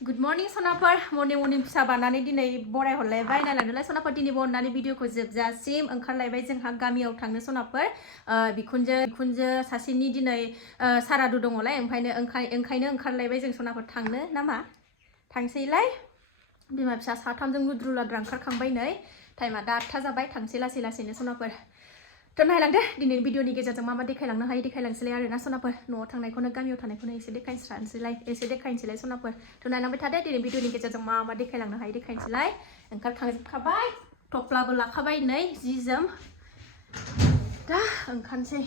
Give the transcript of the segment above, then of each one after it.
Good morning sonaपर morning फिसा बानानै दिनै बराय हरलायबाय नालाय सोनाफोर दिनै बनानै भिडिअखौ जोबजासिम ओंखारलायबाय जोंहा गामियाव थांनो सोनाफोर बिखुनजो सासेनि दिनै सारादु दङलाय ओंखायनो ओंखारलायबाय जों सोनाफोर थांनो नामा थांसैलाय बिमा फिसा साथामजों लुद्रुलाद्रा ओंखारखांबाय नै टाइमा दा 8टा जाबाय थांसै लासैनो सोनाफोर थ' नायलांदो दिनै भिडिअनि गेजेरजों मा देखायलांनो हायो देखायलांसैलाय आरोना सोनाफोर न'आव थांनायखौनो गामियाव थानायखौनो एसे देखायनोसैलाय सोनाफोर थ' नायलांबाय थादो दिनै भिडिअनि गेजेरजों मा देखायलांनो हायो देखायनोसैलाय ओंखारखांजोबखाबाय थफ्लाबो लाखाबाय नै जि जोम दा ओंखारनोसै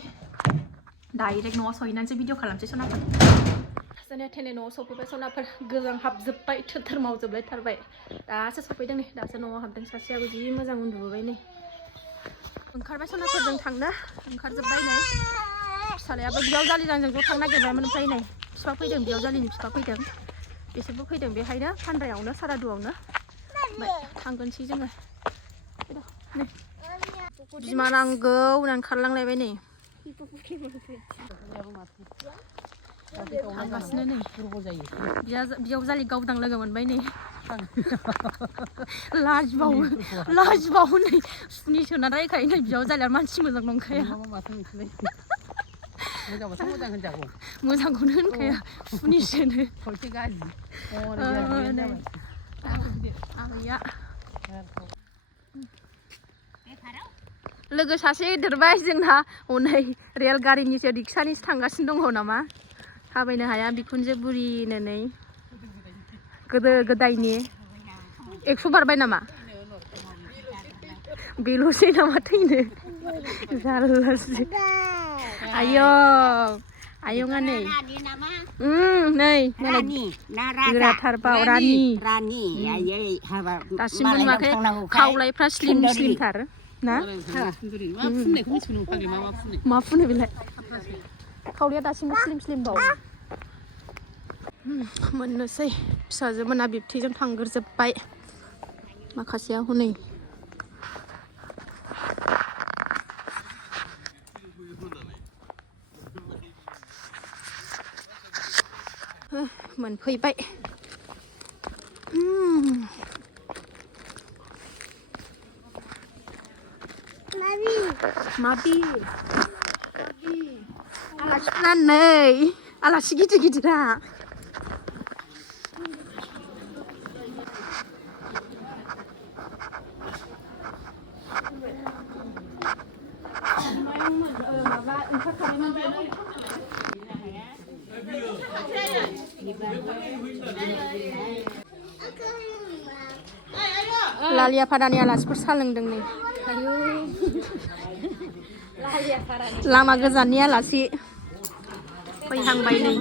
डाइरेक्ट न'आव सहैनानैसो भिडिअ खालामसै सोनाफोर जेने थेने न'आव सफैबाय सोनाफोर गोजां हाबजोब्बाय थोर मावजोबलायथारबाय दासो सफैदों नै दासो न'आव हाबदों सासेयाबो जि मोजां उन्दुबोबाय नै ओंखारबाय सोनाफोरजों थांनो ओंखारजोब्बाय नै फिसालायाबो बियाव जालिजों ज' थांनो नागिरबायमोन ओमफ्राय नै बिफा फैदों बियाव जालिनि बिफा फैदों बिसोरबो फैदों बेहायनो फानद्रायावनो सारादुआवनो थांगोनसै जोङो बिमा नांगौ ओंखारलांलायबाय नै थांगासिनो नै बियाव जालि गावदां लोगो मोनबाय नै लाजिबावो नै सुनि सोना रायखायो नै बियाव जालिया मानसि मोजां नंखाया मोजांखौनो होनखाया सुनिसोनो आबैया लोगो सासे देरबाय जोंना हनै रेल गारिनिसो रिक्सानिसो थांगासिनो दङ नामा थाबायनो हाया बिखुनजो बुरिनो नै गोदो गोदायनि 100 बारबाय नामा बेल'सै नामा थैनो जारलासो आयंआ नै गोराथारबाव रानि दासिमबो नुवाखै खावलायफ्रा स्लिमथार ना मा फुनो बेलाय खावलाया दासिमबो स्लिम बाव मोननोसै फिसाजो मोना बिबथैजों थांग्रोजोब्बाय माखासेया हनै मोनफैबाय माबि आलासिफोरा नै आलासि गिदिरा लालियाफारानि आलासिफोर सा लोंदों नै लामा गोजाननि आलासि फैहांबाय नै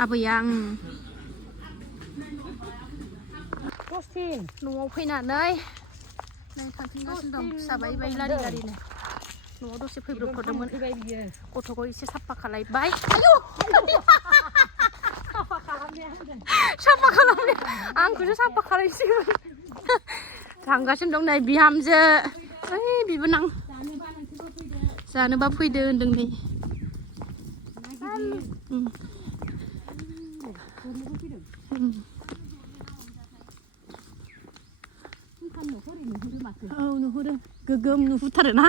आबैया न'आव फैनानै नै थांफिनगासिनो दं फिसा बाय लारिनो न'आव दसे फैब्रबथ'दोंमोन गथ'खौ एसे साफा खालायबाय साफा खालामनो आंखौसो साफा खालायसिगोन थांगासिनो दं नै बिहामजो ओइ बिबोनां जानोबा फैदो होनदों नै औ नुहुरो गोगोम नुहुरथारो ना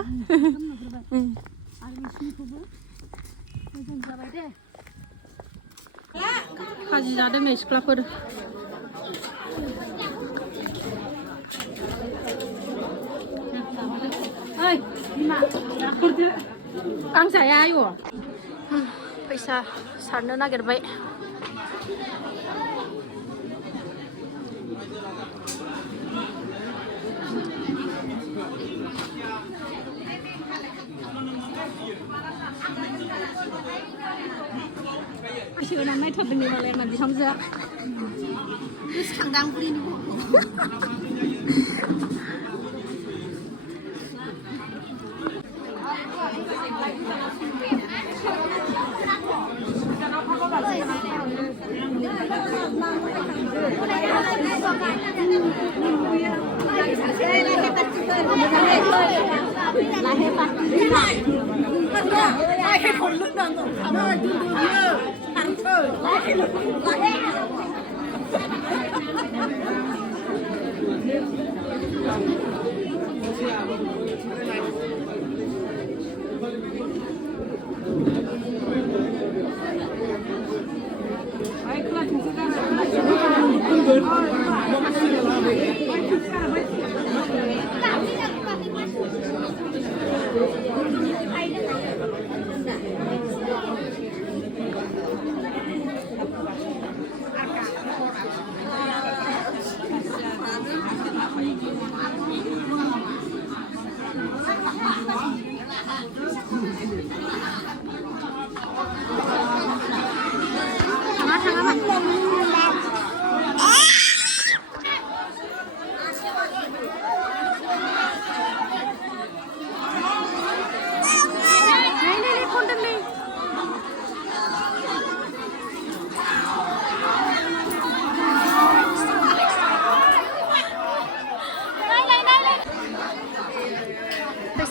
खाजि जादों नै सिख्लाफोर आं जाया आय' फैसा सारनो नागिरबाय गोसोगोनां नायथारदों नै मालाय आंना बिहामजोआ गोसोखांदां बुरिनि ให้คนลึกดังก่อนดูตังเธอให้ลึก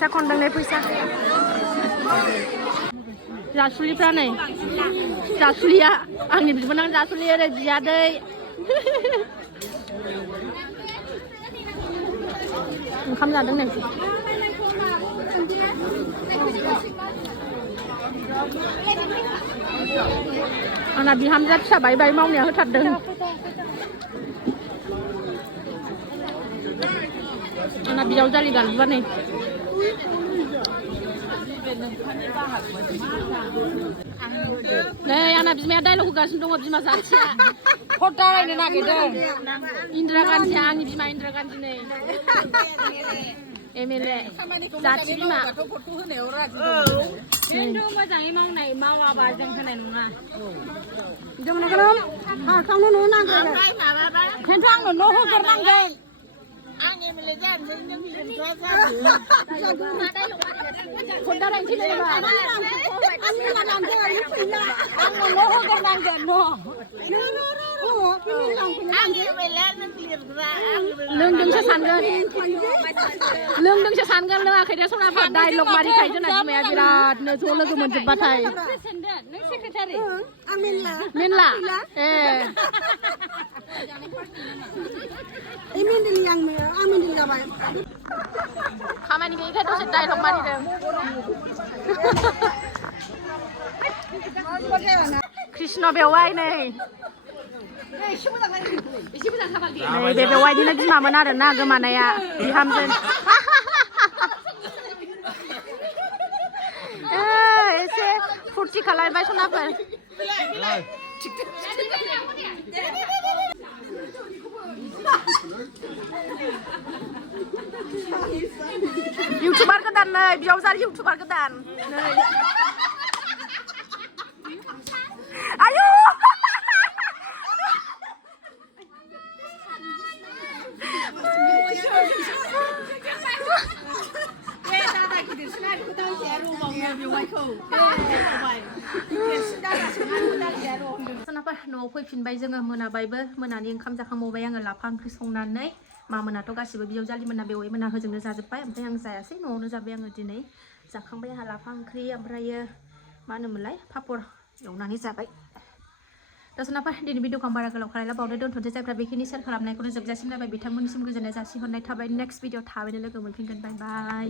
Pisa kondang deh pisa. Jasuli pra nih. Jasuli ya. Angin bisa menang jasuli ada dia deh. Kamu jadeng nih. Anak biham jat sabai bai mau nih thật deng. Anak bijau jali galuan nih. Nih anak bisma ada lo kugas dong bisma saja. Kota ini nak gitu. Indra kan siang bisma Indra kan sini. Emile. Saci bisma. Indo macam ini mau naik mau apa jangan kena nuna. Jangan nak kelam. Kamu nuna kan? Kentang lo noho kerang kan? Angin melejan, sehingga bisa terasa. Saudara yang sini lah. Angin kadang dia yang punya. Angin loh kadang dia no. Angin melejan nanti terasa. Lương đứng cho sàn gần. Lương đứng cho sàn gần là khi đó xong là phải đại lục mà đi khai cho này mẹ vì là nơi chỗ là mình chụp bắt thầy. Min là. Min đi yang mẹ. Amin đi làm. Kamu ini kayak itu sedai lok mari deh. Krishna bewai nih. Nih bewai di lagi mama nada naga mana ya di Hamzan. Ese furti kalai baik kenapa? YouTuber kedan nih, biasa YouTuber kedan. Ayo. Kenapa no फैफिनबाय जोङो मोनाबायबो मोनानि ओंखाम जाखांबाय आङो लाफा ओंख्रि संनानै मामोनाथ' गासिबो बियाव जालि मोना बेवाय मोना होजोंनो जाजोबबाय ओमफ्राय आं जायासै न'आवनो जाबाय आङो दिनै जाखांबाय आंहा लाफा ओंख्रि ओमफ्रायो मा होनोमोनलाय पापर एवनानै जाबाय दा सोनाफा दिनै भिडिअखौ आं बारा गोलाव खालायला बावनो दोनथ'नोसै जायफ्रा बेखिनि शेयार खालामनायखौनो जोबजासिम जाबाय बिथांमोननिसिम गोजोननाय जासिहरनाय थाबाय नेक्स्ट भिडिअ थाबैनो लोगो मोनफिनगोन बाय बाय